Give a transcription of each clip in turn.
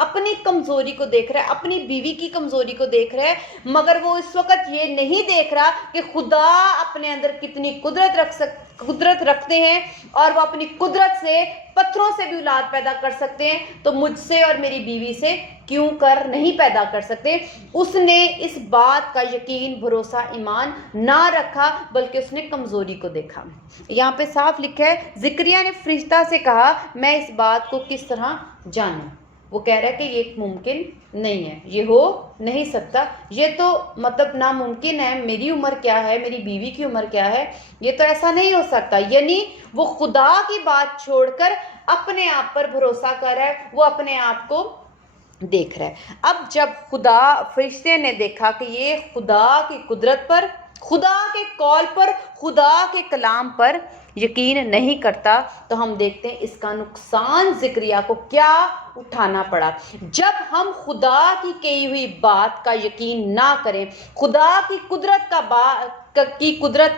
اپنی کمزوری کو دیکھ رہا ہے، اپنی بیوی کی کمزوری کو دیکھ رہا ہے، مگر وہ اس وقت یہ نہیں دیکھ رہا کہ خدا اپنے اندر کتنی قدرت رکھتے ہیں اور وہ اپنی قدرت سے پتھروں سے بھی اولاد پیدا کر سکتے ہیں، تو مجھ سے اور میری بیوی سے کیوں کر نہیں پیدا کر سکتے۔ اس نے اس بات کا یقین، بھروسہ، ایمان نہ رکھا، بلکہ اس نے کمزوری کو دیکھا۔ یہاں پہ صاف لکھا ہے، زکریا نے فرشتہ سے کہا میں اس بات کو کس طرح جانوں؟ وہ کہہ رہا ہے کہ یہ ممکن نہیں ہے، یہ ہو نہیں سکتا، یہ تو مطلب ناممکن ہے، میری عمر کیا ہے، میری بیوی کی عمر کیا ہے، یہ تو ایسا نہیں ہو سکتا۔ یعنی وہ خدا کی بات چھوڑ کر اپنے آپ پر بھروسہ کر رہا ہے، وہ اپنے آپ کو دیکھ رہا ہے۔ اب جب خدا فرشتے نے دیکھا کہ یہ خدا کی قدرت پر، خدا کے قول پر، خدا کے کلام پر یقین نہیں کرتا، تو ہم دیکھتے ہیں اس کا نقصان زکریا کو کیا اٹھانا پڑا۔ جب ہم خدا کی کہی ہوئی بات کا یقین نہ کریں، خدا کی قدرت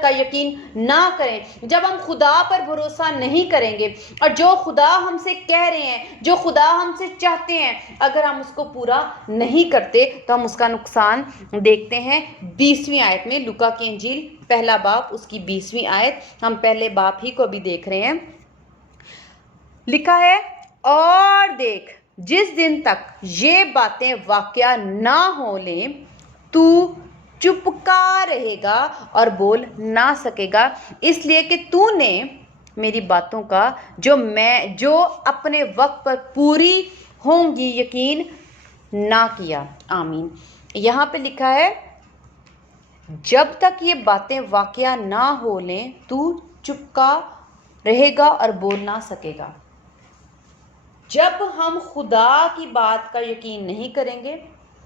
کا یقین نہ کریں، جب ہم خدا پر بھروسہ نہیں کریں گے، اور جو خدا ہم سے کہہ رہے ہیں، جو خدا ہم سے چاہتے ہیں، اگر ہم اس کو پورا نہیں کرتے تو ہم اس کا نقصان دیکھتے ہیں 20ویں آیت میں۔ لوکا کی انجیل پہلا باب اس کی 20ویں آیت، ہم پہلے باب ہی کو بھی دیکھ رہے ہیں۔ لکھا ہے، اور دیکھ جس دن تک یہ باتیں واقعہ نہ ہو لیں تو چپکا رہے گا اور بول نہ سکے گا، اس لیے کہ تو نے میری باتوں کا جو اپنے وقت پر پوری ہوں گی یقین نہ کیا۔ آمین۔ یہاں پہ لکھا ہے جب تک یہ باتیں واقعہ نہ ہو لیں تو چپکا رہے گا اور بول نہ سکے گا۔ جب ہم خدا کی بات کا یقین نہیں کریں گے،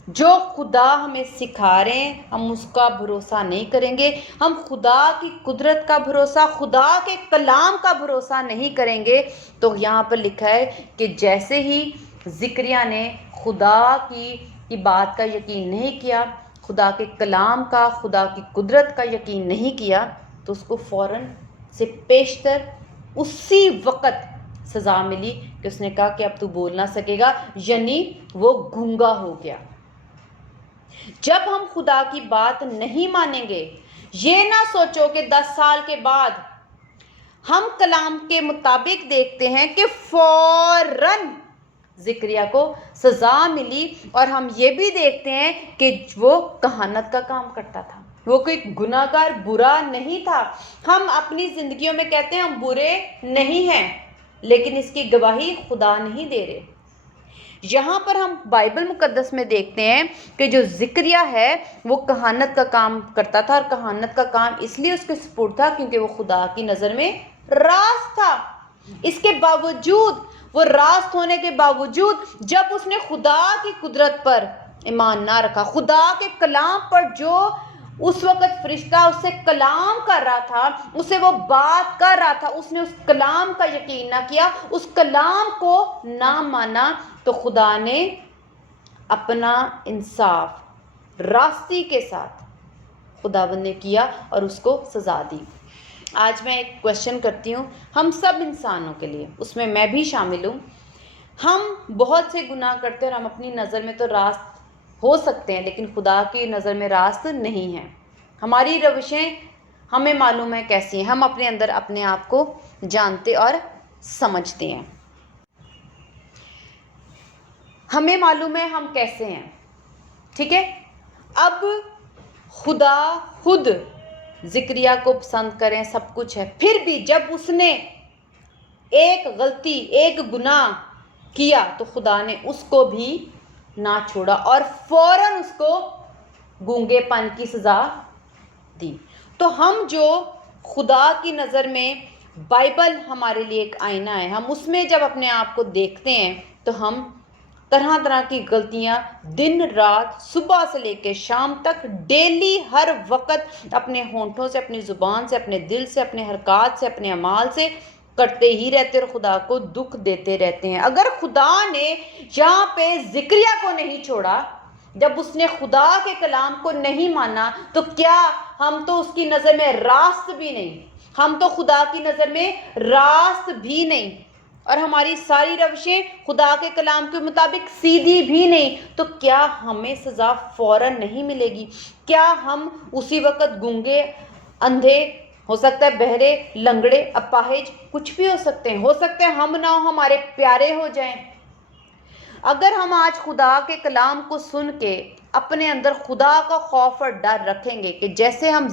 جو خدا ہمیں سکھا رہے ہیں ہم اس کا بھروسہ نہیں کریں گے، ہم خدا کی قدرت کا بھروسہ، خدا کے کلام کا بھروسہ نہیں کریں گے، تو یہاں پر لکھا ہے کہ جیسے ہی زکریا نے خدا کی بات کا یقین نہیں کیا، خدا کے کلام کا، خدا کی قدرت کا یقین نہیں کیا، تو اس کو فوراً سے پیشتر اسی وقت سزا ملی کہ اس نے کہا کہ اب تو بول نہ سکے گا، یعنی وہ گونگا ہو گیا۔ جب ہم خدا کی بات نہیں مانیں گے، یہ نہ سوچو کہ 10 سال کے بعد ہم کلام کے مطابق دیکھتے ہیں کہ فوراً زکریا کو سزا ملی، اور ہم یہ بھی دیکھتے ہیں کہ وہ کہانت کا کام کرتا تھا، وہ کوئی گناہ گار برا نہیں تھا۔ ہم اپنی زندگیوں میں کہتے ہیں ہم برے نہیں ہیں، لیکن اس کی گواہی خدا نہیں دے رہے۔ یہاں پر ہم بائبل مقدس میں دیکھتے ہیں کہ جو زکریا ہے وہ کہانت کا کام کرتا تھا، اور کہانت کا کام اس لیے اس کے سپرد تھا کیونکہ وہ خدا کی نظر میں راست تھا۔ اس کے باوجود، وہ راست ہونے کے باوجود، جب اس نے خدا کی قدرت پر ایمان نہ رکھا، خدا کے کلام پر جو اس وقت فرشتہ اس سے کلام کر رہا تھا، اسے وہ بات کر رہا تھا، اس نے اس کلام کا یقین نہ کیا، اس کلام کو نہ مانا، تو خدا نے اپنا انصاف راستی کے ساتھ خداوند نے کیا اور اس کو سزا دی۔ آج میں ایک کویسچن کرتی ہوں ہم سب انسانوں کے لیے، اس میں بھی شامل ہوں۔ ہم بہت سے گناہ کرتے ہیں اور ہم اپنی نظر میں تو راست ہو سکتے ہیں، لیکن خدا کی نظر میں راست نہیں ہیں۔ ہماری روشیں ہمیں معلوم ہے کیسی ہیں، ہم اپنے اندر اپنے آپ کو جانتے اور سمجھتے ہیں، ہمیں معلوم ہے ہم کیسے ہیں، ٹھیک ہے۔ اب خدا خود زکریا کو پسند کریں، سب کچھ ہے، پھر بھی جب اس نے ایک غلطی، ایک گناہ کیا تو خدا نے اس کو بھی نہ چھوڑا اور فوراً اس کو گونگے پن کی سزا دی۔ تو ہم جو خدا کی نظر میں، بائبل ہمارے لیے ایک آئینہ ہے، ہم اس میں جب اپنے آپ کو دیکھتے ہیں تو ہم طرح طرح کی غلطیاں دن رات، صبح سے لے کے شام تک، ڈیلی، ہر وقت اپنے ہونٹوں سے، اپنی زبان سے، اپنے دل سے، اپنے حرکات سے، اپنے اعمال سے کرتے ہی رہتے اور خدا کو دکھ دیتے رہتے ہیں۔ اگر خدا نے یہاں پہ زکریا کو نہیں چھوڑا، جب اس نے خدا کے کلام کو نہیں مانا، تو کیا ہم تو اس کی نظر میں راست بھی نہیں، ہم تو خدا کی نظر میں راست بھی نہیں۔ اور ہماری ساری روشیں خدا کے کلام کے مطابق سیدھی بھی نہیں، تو کیا ہمیں سزا فوراً نہیں ملے گی؟ کیا ہم اسی وقت گونگے، اندھے، ہو سکتا ہے بہرے، لنگڑے، اپاہج، کچھ بھی ہو سکتے ہیں، ہم نہ ہو ہمارے پیارے ہو جائیں؟ اگر ہم آج خدا کے کلام کو سن کے اپنے اندر خدا کا خوف اور ڈر رکھیں گے کہ جیسے ہم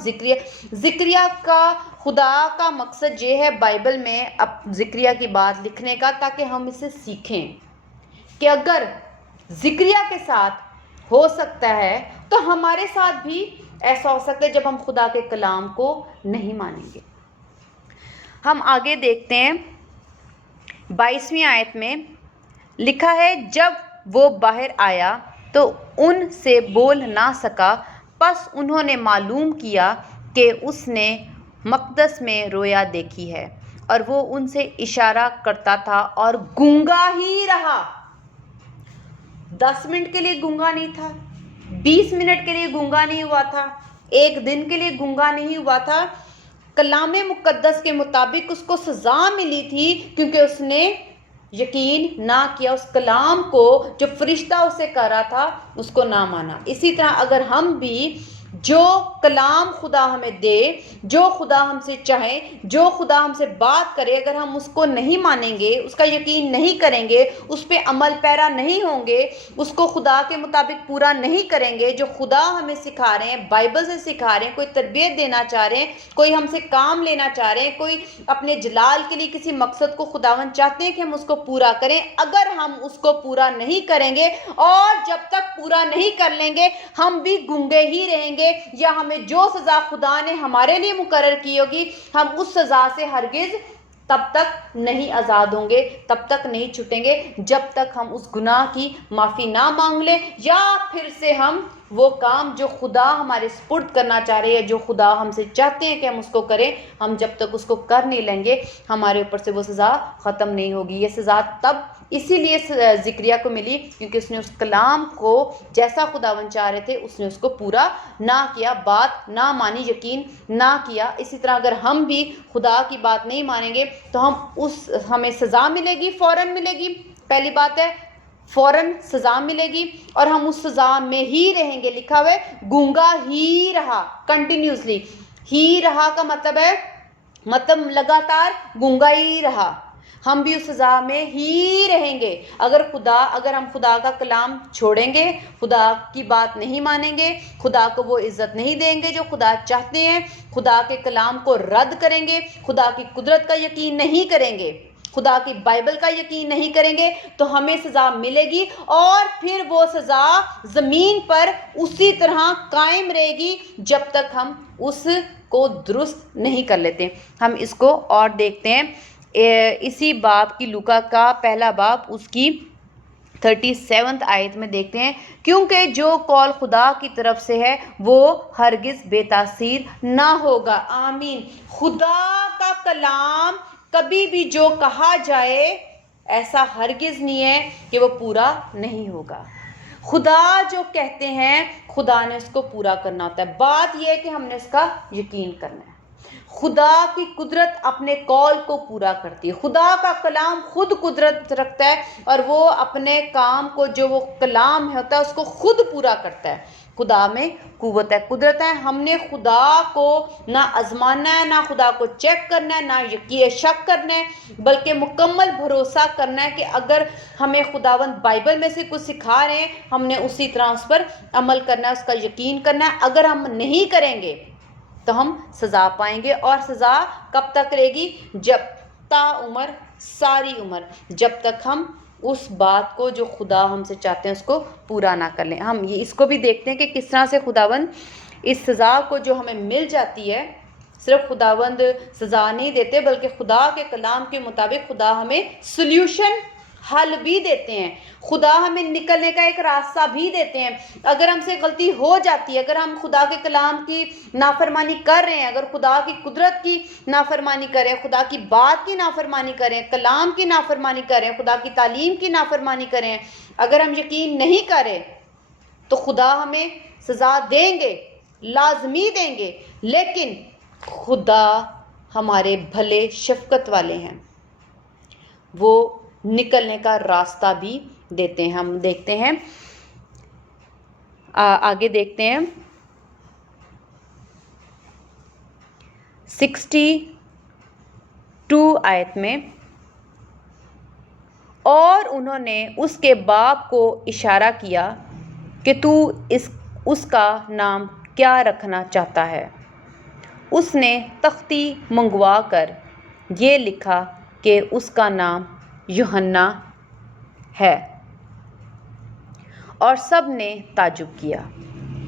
ذکریہ کا، خدا کا مقصد یہ ہے بائبل میں ذکریہ کی بات لکھنے کا، تاکہ ہم اسے سیکھیں کہ اگر ذکریہ کے ساتھ ہو سکتا ہے تو ہمارے ساتھ بھی ایسا ہو سکتا ہے جب ہم خدا کے کلام کو نہیں مانیں گے۔ ہم آگے دیکھتے ہیں 22ویں آیت میں لکھا ہے، جب وہ باہر آیا تو ان سے بول نہ سکا، پس انہوں نے معلوم کیا کہ اس نے مقدس میں رویا دیکھی ہے، اور وہ ان سے اشارہ کرتا تھا اور گونگا ہی رہا۔ 10 منٹ کے لیے گونگا نہیں تھا، 20 منٹ کے لیے گونگا نہیں ہوا تھا، 1 دن کے لیے گونگا نہیں ہوا تھا۔ کلام مقدس کے مطابق اس کو سزا ملی تھی کیونکہ اس نے یقین نہ کیا، اس کلام کو جو فرشتہ اسے کر رہا تھا اس کو نہ مانا۔ اسی طرح اگر ہم بھی جو کلام خدا ہمیں دے، جو خدا ہم سے چاہے، جو خدا ہم سے بات کرے، اگر ہم اس کو نہیں مانیں گے، اس کا یقین نہیں کریں گے، اس پہ عمل پیرا نہیں ہوں گے، اس کو خدا کے مطابق پورا نہیں کریں گے، جو خدا ہمیں سکھا رہے ہیں، بائبل سے سکھا رہے ہیں، کوئی تربیت دینا چاہ رہے ہیں، کوئی ہم سے کام لینا چاہ رہے ہیں، کوئی اپنے جلال کے لیے کسی مقصد کو خداوند چاہتے ہیں کہ ہم اس کو پورا کریں، اگر ہم اس کو پورا نہیں کریں گے اور جب تک پورا نہیں کر لیں گے ہم بھی گونگے ہی رہیں گے، یا ہمیں جو سزا خدا نے ہمارے لیے مقرر کی ہوگی ہم اس سزا سے ہرگز تب تک نہیں آزاد ہوں گے، تب تک نہیں چھٹیں گے جب تک ہم اس گناہ کی معافی نہ مانگ لیں، یا پھر سے ہم وہ کام جو خدا ہمارے سپرد کرنا چاہ رہے ہیں، جو خدا ہم سے چاہتے ہیں کہ ہم اس کو کریں، ہم جب تک اس کو کر نہیں لیں گے ہمارے اوپر سے وہ سزا ختم نہیں ہوگی۔ یہ سزا تب اسی لیے ذکریہ کو ملی کیونکہ اس نے اس کلام کو جیسا خداوند چاہ رہے تھے اس نے اس کو پورا نہ کیا، بات نہ مانی، یقین نہ کیا۔ اسی طرح اگر ہم بھی خدا کی بات نہیں مانیں گے تو ہمیں سزا ملے گی، فوراً ملے گی۔ پہلی بات ہے فوراً سزا ملے گی اور ہم اس سزا میں ہی رہیں گے۔ لکھا ہوا ہے گونگا ہی رہا، کنٹینیوسلی ہی رہا کا مطلب لگاتار گونگا ہی رہا، ہم بھی اس سزا میں ہی رہیں گے۔ اگر ہم خدا کا کلام چھوڑیں گے، خدا کی بات نہیں مانیں گے، خدا کو وہ عزت نہیں دیں گے جو خدا چاہتے ہیں، خدا کے کلام کو رد کریں گے، خدا کی قدرت کا یقین نہیں کریں گے، خدا کی بائبل کا یقین نہیں کریں گے، تو ہمیں سزا ملے گی، اور پھر وہ سزا زمین پر اسی طرح قائم رہے گی جب تک ہم اس کو درست نہیں کر لیتے۔ ہم اس کو اور دیکھتے ہیں اسی باب کی، لوکا کا پہلا باب، اس کی 37 آیت میں دیکھتے ہیں، کیونکہ جو قول خدا کی طرف سے ہے وہ ہرگز بے تاثیر نہ ہوگا۔ آمین۔ خدا کا کلام کبھی بھی جو کہا جائے ایسا ہرگز نہیں ہے کہ وہ پورا نہیں ہوگا۔ خدا جو کہتے ہیں خدا نے اس کو پورا کرنا ہوتا ہے، بات یہ ہے کہ ہم نے اس کا یقین کرنا ہے۔ خدا کی قدرت اپنے قول کو پورا کرتی ہے، خدا کا کلام خود قدرت رکھتا ہے اور وہ اپنے کام کو جو وہ کلام ہوتا ہے اس کو خود پورا کرتا ہے۔ خدا میں قوت ہے، قدرت ہے۔ ہم نے خدا کو نہ آزمانا ہے، نہ خدا کو چیک کرنا ہے، نہ شک کرنا ہے، بلکہ مکمل بھروسہ کرنا ہے کہ اگر ہمیں خداوند بائبل میں سے کچھ سکھا رہے ہیں ہم نے اسی طرح اس پر عمل کرنا ہے، اس کا یقین کرنا ہے۔ اگر ہم نہیں کریں گے تو ہم سزا پائیں گے، اور سزا کب تک رہے گی؟ جب تا عمر، ساری عمر، جب تک ہم اس بات کو جو خدا ہم سے چاہتے ہیں اس کو پورا نہ کر لیں۔ ہم اس کو بھی دیکھتے ہیں کہ کس طرح سے خداوند اس سزا کو جو ہمیں مل جاتی ہے، صرف خداوند سزا نہیں دیتے بلکہ خدا کے کلام کے مطابق خدا ہمیں سلیوشن، حل بھی دیتے ہیں، خدا ہمیں نکلنے کا ایک راستہ بھی دیتے ہیں۔ اگر ہم سے غلطی ہو جاتی ہے، اگر ہم خدا کے کلام کی نافرمانی کر رہے ہیں، اگر خدا کی قدرت کی نافرمانی کریں، خدا کی بات کی نافرمانی کریں، کلام کی نافرمانی کریں، خدا کی تعلیم کی نافرمانی کریں، اگر ہم یقین نہیں کریں تو خدا ہمیں سزا دیں گے، لازمی دیں گے، لیکن خدا ہمارے بھلے شفقت والے ہیں۔ وہ نکلنے کا راستہ بھی دیتے ہیں۔ ہم دیکھتے ہیں، آگے دیکھتے ہیں 62 آیت میں، اور انہوں نے اس کے باپ کو اشارہ کیا کہ تو اس کا نام کیا رکھنا چاہتا ہے۔ اس نے تختی منگوا کر یہ لکھا کہ اس کا نام یوحنا ہے، اور سب نے تعجب کیا۔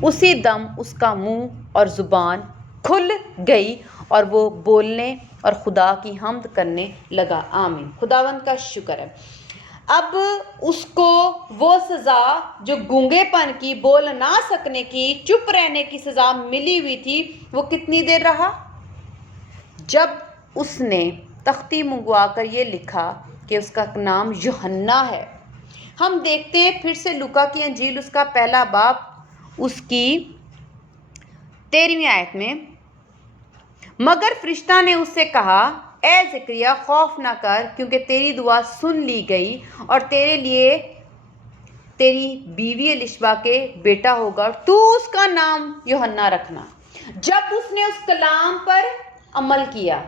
اسی دم اس کا منہ اور زبان کھل گئی اور وہ بولنے اور خدا کی حمد کرنے لگا۔ آمین۔ خداوند کا شکر ہے۔ اب اس کو وہ سزا جو گونگے پن کی، بول نہ سکنے کی، چپ رہنے کی سزا ملی ہوئی تھی، وہ کتنی دیر رہا؟ جب اس نے تختی منگوا کر یہ لکھا کہ اس کا نام یوحنا ہے۔ ہم دیکھتے ہیں پھر سے لوکا کی انجیل، اس کا پہلا باب، اس کی 13ویں آیت میں، مگر فرشتہ نے اس سے کہا، اے زکریا خوف نہ کر، کیونکہ تیری دعا سن لی گئی، اور تیرے لیے تیری بیوی الشبا کے بیٹا ہوگا، اور تو اس کا نام یوحنا رکھنا۔ جب اس نے اس کلام پر عمل کیا،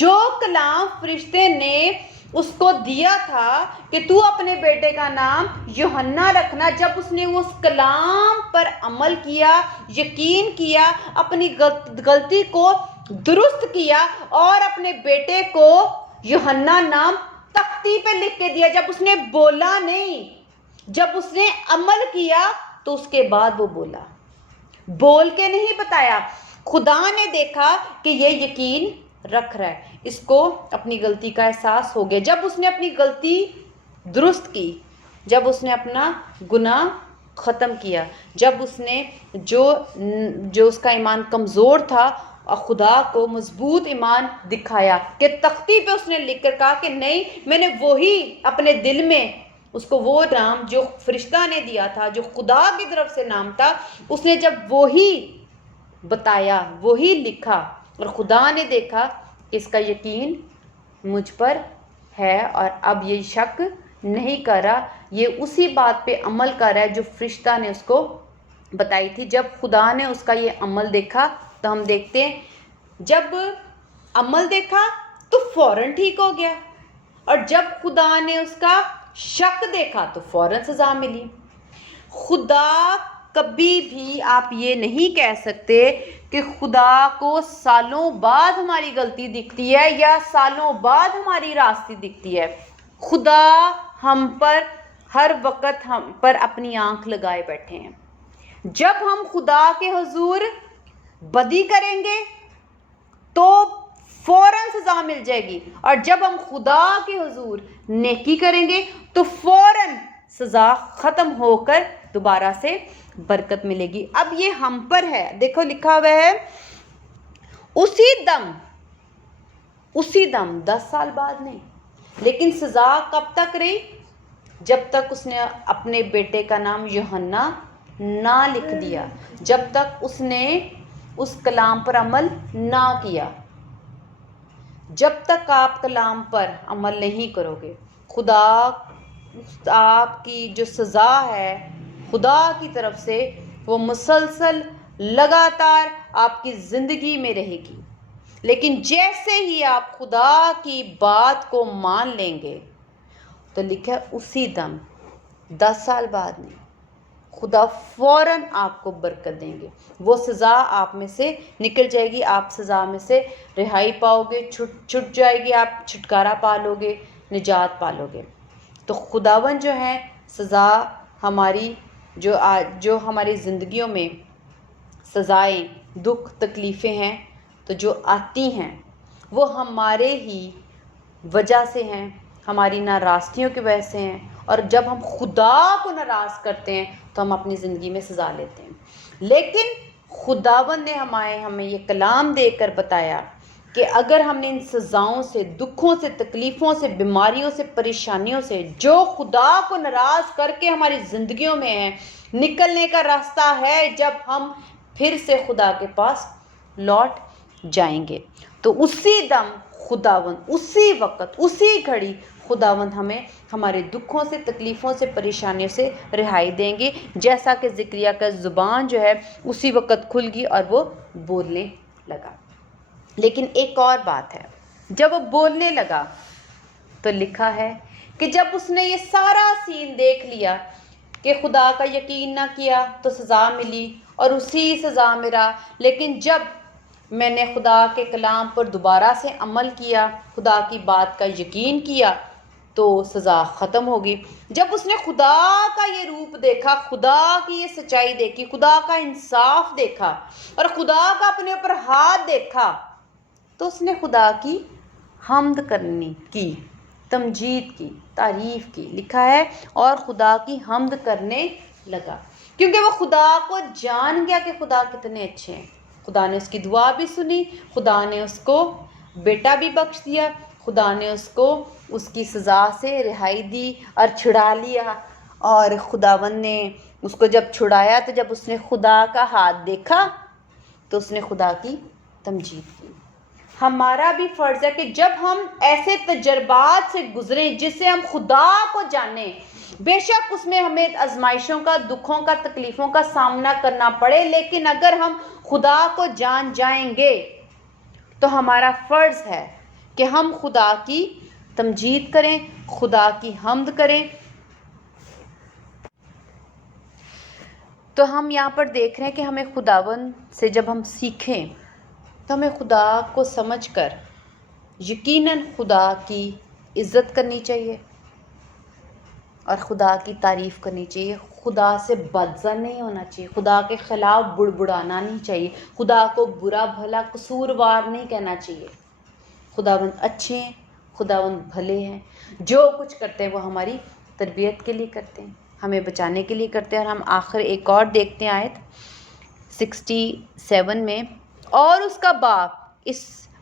جو کلام فرشتے نے اس کو دیا تھا کہ تو اپنے بیٹے کا نام یوحنا رکھنا، جب اس نے اس کلام پر عمل کیا، یقین کیا، اپنی غلطی کو درست کیا، اور اپنے بیٹے کو یوحنا نام تختی پہ لکھ کے دیا، جب اس نے بولا نہیں، جب اس نے عمل کیا، تو اس کے بعد وہ بولا، بول کے نہیں بتایا۔ خدا نے دیکھا کہ یہ یقین رکھ رہا ہے، اس کو اپنی غلطی کا احساس ہو گیا۔ جب اس نے اپنی غلطی درست کی، جب اس نے اپنا گناہ ختم کیا، جب اس نے جو اس کا ایمان کمزور تھا، خدا کو مضبوط ایمان دکھایا، کہ تختی پہ اس نے لکھ کر کہا کہ نہیں، میں نے وہی اپنے دل میں، اس کو وہ نام جو فرشتہ نے دیا تھا، جو خدا کی طرف سے نام تھا، اس نے جب وہی بتایا، وہی لکھا، اور خدا نے دیکھا کہ اس کا یقین مجھ پر ہے، اور اب یہ شک نہیں کر رہا، یہ اسی بات پہ عمل کر رہا ہے جو فرشتہ نے اس کو بتائی تھی۔ جب خدا نے اس کا یہ عمل دیکھا، تو ہم دیکھتے ہیں جب عمل دیکھا تو فوراً ٹھیک ہو گیا، اور جب خدا نے اس کا شک دیکھا تو فوراً سزا ملی۔ خدا کبھی بھی آپ یہ نہیں کہہ سکتے کہ خدا کو سالوں بعد ہماری غلطی دکھتی ہے یا سالوں بعد ہماری راستی دکھتی ہے۔ خدا ہم پر ہر وقت ہم پر اپنی آنکھ لگائے بیٹھے ہیں۔ جب ہم خدا کے حضور بدی کریں گے تو فوراً سزا مل جائے گی، اور جب ہم خدا کے حضور نیکی کریں گے تو فوراً سزا ختم ہو کر دوبارہ سے برکت ملے گی۔ اب یہ ہم پر ہے، دیکھو لکھا ہوا ہے اسی دم 10 سال بعد نہیں، لیکن سزا کب تک رہی؟ جب تک اس نے اپنے بیٹے کا نام یوحنا نہ لکھ دیا، جب تک اس نے اس کلام پر عمل نہ کیا۔ جب تک آپ کلام پر عمل نہیں کرو گے، خدا آپ کی جو سزا ہے خدا کی طرف سے، وہ مسلسل لگاتار آپ کی زندگی میں رہے گی۔ لیکن جیسے ہی آپ خدا کی بات کو مان لیں گے، تو لکھا اسی دم 10 سال بعد نہیں، خدا فوراً آپ کو برکت دیں گے، وہ سزا آپ میں سے نکل جائے گی، آپ سزا میں سے رہائی پاؤ گے، چھٹ جائے گی، آپ چھٹکارا پا لو گے، نجات پا لو گے۔ تو خداوند جو ہے سزا ہماری جو ہماری زندگیوں میں سزائیں، دکھ، تکلیفیں ہیں تو جو آتی ہیں وہ ہمارے ہی وجہ سے ہیں، ہماری ناراضگیوں کی وجہ سے ہیں، اور جب ہم خدا کو ناراض کرتے ہیں تو ہم اپنی زندگی میں سزا لیتے ہیں۔ لیکن خداوند نے ہمیں یہ کلام دے کر بتایا کہ اگر ہم نے ان سزاؤں سے، دکھوں سے، تکلیفوں سے، بیماریوں سے، پریشانیوں سے، جو خدا کو ناراض کر کے ہماری زندگیوں میں ہیں، نکلنے کا راستہ ہے جب ہم پھر سے خدا کے پاس لوٹ جائیں گے، تو اسی دم خداوند، اسی وقت، اسی گھڑی خداوند ہمیں ہمارے دکھوں سے، تکلیفوں سے، پریشانیوں سے رہائی دیں گے، جیسا کہ زکریا کا زبان جو ہے اسی وقت کھل گئی اور وہ بولنے لگا۔ لیکن ایک اور بات ہے، جب وہ بولنے لگا تو لکھا ہے کہ جب اس نے یہ سارا سین دیکھ لیا کہ خدا کا یقین نہ کیا تو سزا ملی اور اسی سزا میں رہا، لیکن جب میں نے خدا کے کلام پر دوبارہ سے عمل کیا، خدا کی بات کا یقین کیا تو سزا ختم ہوگی۔ جب اس نے خدا کا یہ روپ دیکھا، خدا کی یہ سچائی دیکھی، خدا کا انصاف دیکھا اور خدا کا اپنے اوپر ہاتھ دیکھا تو اس نے خدا کی حمد کرنی کی، تمجید کی، تعریف کی۔ لکھا ہے اور خدا کی حمد کرنے لگا، کیونکہ وہ خدا کو جان گیا کہ خدا کتنے اچھے ہیں۔ خدا نے اس کی دعا بھی سنی، خدا نے اس کو بیٹا بھی بخش دیا، خدا نے اس کو اس کی سزا سے رہائی دی اور چھڑا لیا، اور خداوند نے اس کو جب چھڑایا تو جب اس نے خدا کا ہاتھ دیکھا تو اس نے خدا کی تمجید کی۔ ہمارا بھی فرض ہے کہ جب ہم ایسے تجربات سے گزریں جس سے ہم خدا کو جانیں، بے شک اس میں ہمیں آزمائشوں کا، دکھوں کا، تکلیفوں کا سامنا کرنا پڑے، لیکن اگر ہم خدا کو جان جائیں گے تو ہمارا فرض ہے کہ ہم خدا کی تمجید کریں، خدا کی حمد کریں۔ تو ہم یہاں پر دیکھ رہے ہیں کہ ہمیں خداوند سے جب ہم سیکھیں تو ہمیں خدا کو سمجھ کر یقیناً خدا کی عزت کرنی چاہیے اور خدا کی تعریف کرنی چاہیے، خدا سے بدظن نہیں ہونا چاہیے، خدا کے خلاف بڑبڑانا نہیں چاہیے، خدا کو برا بھلا قصوروار نہیں کہنا چاہیے۔ خداوند اچھے ہیں، خداوند بھلے ہیں، جو کچھ کرتے ہیں وہ ہماری تربیت کے لیے کرتے ہیں، ہمیں بچانے کے لیے کرتے ہیں۔ اور ہم آخر ایک اور دیکھتے ہیں آیت 67 میں، اور اس کا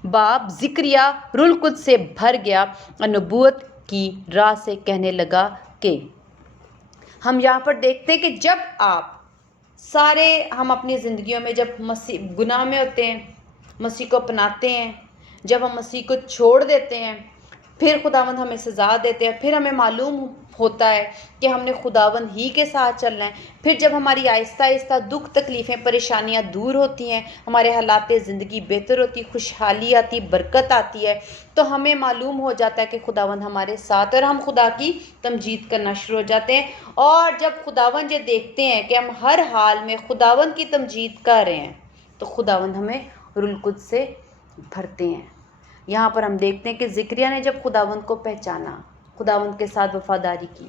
باپ زکریا روح القدس سے بھر گیا اور نبوت کی راہ سے کہنے لگا کہ ہم یہاں پر دیکھتے ہیں کہ جب ہم اپنی زندگیوں میں جب گناہ میں ہوتے ہیں، مسیح کو اپناتے ہیں، جب ہم مسیح کو چھوڑ دیتے ہیں، پھر خداوند ہمیں سزا دیتے ہیں، پھر ہمیں معلوم ہوتا ہے کہ ہم نے خداوند ہی کے ساتھ چلنا ہے، پھر جب ہماری آہستہ آہستہ دکھ، تکلیفیں، پریشانیاں دور ہوتی ہیں، ہمارے حالات زندگی بہتر ہوتی، خوشحالی آتی، برکت آتی ہے، تو ہمیں معلوم ہو جاتا ہے کہ خداوند ہمارے ساتھ، اور ہم خدا کی تمجید کرنا شروع ہو جاتے ہیں۔ اور جب خداوند یہ دیکھتے ہیں کہ ہم ہر حال میں خداوند کی تمجید کر رہے ہیں تو خداوند ہمیں روح القدس سے بھرتے ہیں۔ یہاں پر ہم دیکھتے ہیں کہ زکریا نے جب خداوند کو پہچانا، خداوند کے ساتھ وفاداری کی،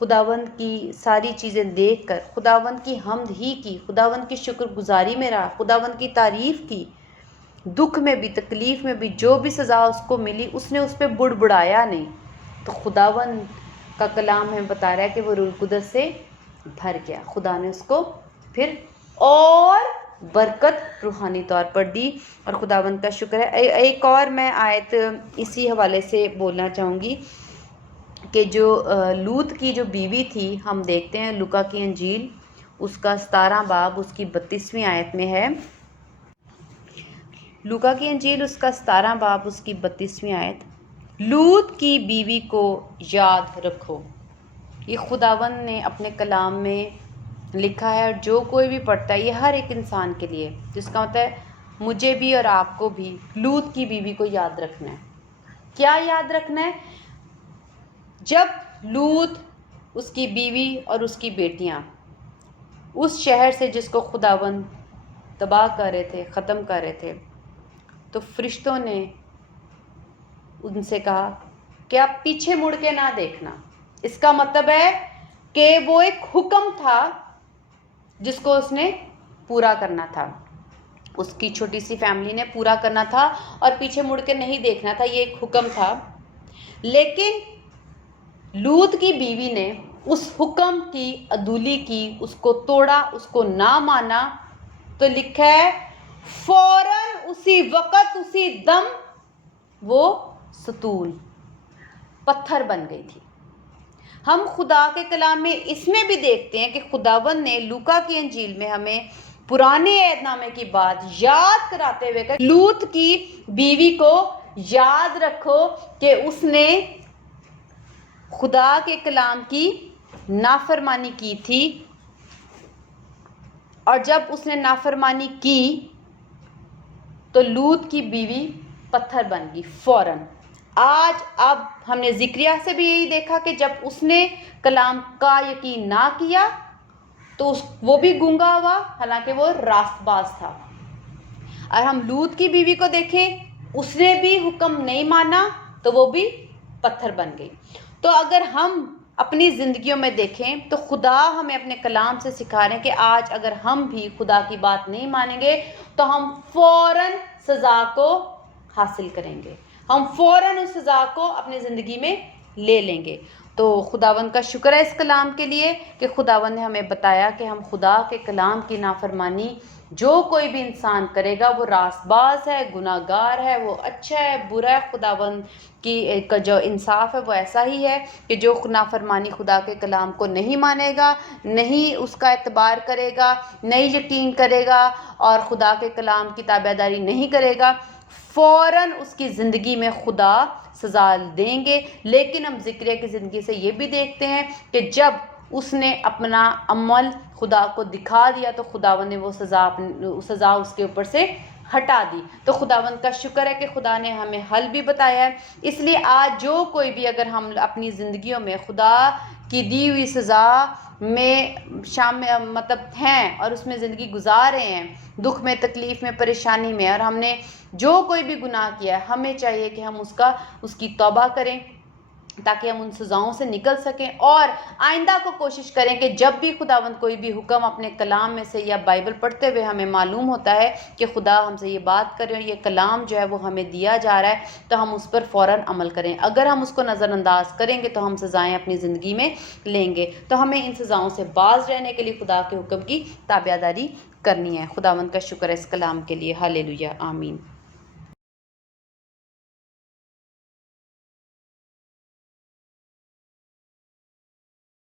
خداوند کی ساری چیزیں دیکھ کر خداوند کی حمد ہی کی، خداوند کی شکر گزاری میں رہا، خداوند کی تعریف کی، دکھ میں بھی، تکلیف میں بھی، جو بھی سزا اس کو ملی اس نے اس پہ بڑبڑایا نہیں، تو خداوند کا کلام ہمیں بتا رہا ہے کہ وہ روح القدس سے بھر گیا، خدا نے اس کو پھر اور برکت روحانی طور پر دی، اور خداوند کا شکر ہے۔ ایک اور میں آیت اسی حوالے سے بولنا چاہوں گی کہ جو لوط کی جو بیوی تھی، ہم دیکھتے ہیں لوکا کی انجیل اس کا 17 باب اس کی 32ویں آیت میں ہے، لوکا کی انجیل اس کا 17 باب اس کی 32ویں آیت، لوط کی بیوی کو یاد رکھو۔ یہ خداوند نے اپنے کلام میں لکھا ہے، اور جو کوئی بھی پڑھتا ہے یہ ہر ایک انسان کے لیے، جس کا مطلب ہے مجھے بھی اور آپ کو بھی لوط کی بیوی کو یاد رکھنا ہے۔ کیا یاد رکھنا ہے؟ جب لوط، اس کی بیوی اور اس کی بیٹیاں اس شہر سے جس کو خداوند تباہ کر رہے تھے، ختم کر رہے تھے، تو فرشتوں نے ان سے کہا کہ آپ پیچھے مڑ کے نہ دیکھنا۔ اس کا مطلب ہے کہ وہ ایک حکم تھا جس کو اس نے پورا کرنا تھا، اس کی چھوٹی سی فیملی نے پورا کرنا تھا اور پیچھے مڑ کے نہیں دیکھنا تھا، یہ ایک حکم تھا۔ لیکن لوط کی بیوی نے اس حکم کی عدولی کی، اس کو توڑا، اس کو نہ مانا، تو لکھا ہے فوراً اسی وقت، اسی دم وہ ستون، پتھر بن گئی تھی۔ ہم خدا کے کلام میں اس میں بھی دیکھتے ہیں کہ خداوند نے لوکا کی انجیل میں ہمیں پرانے عہد نامے کی بات یاد کراتے ہوئے کہ لوط کی بیوی کو یاد رکھو کہ اس نے خدا کے کلام کی نافرمانی کی تھی، اور جب اس نے نافرمانی کی تو لوط کی بیوی پتھر بن گئی فوراً۔ آج اب ہم نے زکریا سے بھی یہی دیکھا کہ جب اس نے کلام کا یقین نہ کیا تو وہ بھی گونگا ہوا، حالانکہ وہ راست باز تھا۔ اور ہم لوط کی بیوی کو دیکھیں، اس نے بھی حکم نہیں مانا تو وہ بھی پتھر بن گئی۔ تو اگر ہم اپنی زندگیوں میں دیکھیں تو خدا ہمیں اپنے کلام سے سکھا رہے ہیں کہ آج اگر ہم بھی خدا کی بات نہیں مانیں گے تو ہم فوراً سزا کو حاصل کریں گے، ہم فوراً اس سزا کو اپنی زندگی میں لے لیں گے۔ تو خداوند کا شکر ہے اس کلام کے لیے کہ خداوند نے ہمیں بتایا کہ ہم خدا کے کلام کی نافرمانی جو کوئی بھی انسان کرے گا وہ راست باز ہے، گناہ گار ہے، وہ اچھا ہے، برا ہے۔ خداوند کی جو انصاف ہے وہ ایسا ہی ہے کہ جو نافرمانی خدا کے کلام کو نہیں مانے گا، نہیں اس کا اعتبار کرے گا، نہیں یقین کرے گا اور خدا کے کلام کی تابعداری نہیں کرے گا، فوراً اس کی زندگی میں خدا سزا دیں گے۔ لیکن ہم زکریا کی زندگی سے یہ بھی دیکھتے ہیں کہ جب اس نے اپنا عمل خدا کو دکھا دیا تو خداوند نے وہ سزا اس کے اوپر سے ہٹا دی۔ تو خداوند کا شکر ہے کہ خدا نے ہمیں حل بھی بتایا ہے۔ اس لیے آج جو کوئی بھی اگر ہم اپنی زندگیوں میں خدا کی دی ہوئی سزا میں مطلب ہیں اور اس میں زندگی گزار رہے ہیں، دکھ میں، تکلیف میں، پریشانی میں، اور ہم نے جو کوئی بھی گناہ کیا ہے، ہمیں چاہیے کہ ہم اس کی توبہ کریں تاکہ ہم ان سزاؤں سے نکل سکیں، اور آئندہ کو کوشش کریں کہ جب بھی خداوند کوئی بھی حکم اپنے کلام میں سے یا بائبل پڑھتے ہوئے ہمیں معلوم ہوتا ہے کہ خدا ہم سے یہ بات کر رہے ہیں، یہ کلام جو ہے وہ ہمیں دیا جا رہا ہے، تو ہم اس پر فوراً عمل کریں۔ اگر ہم اس کو نظر انداز کریں گے تو ہم سزائیں اپنی زندگی میں لیں گے۔ تو ہمیں ان سزاؤں سے باز رہنے کے لیے خدا کے حکم کی تابعداری کرنی ہے۔ خداوند کا شکر ہے اس کلام کے لیے۔ ہاللیلویہ، آمین۔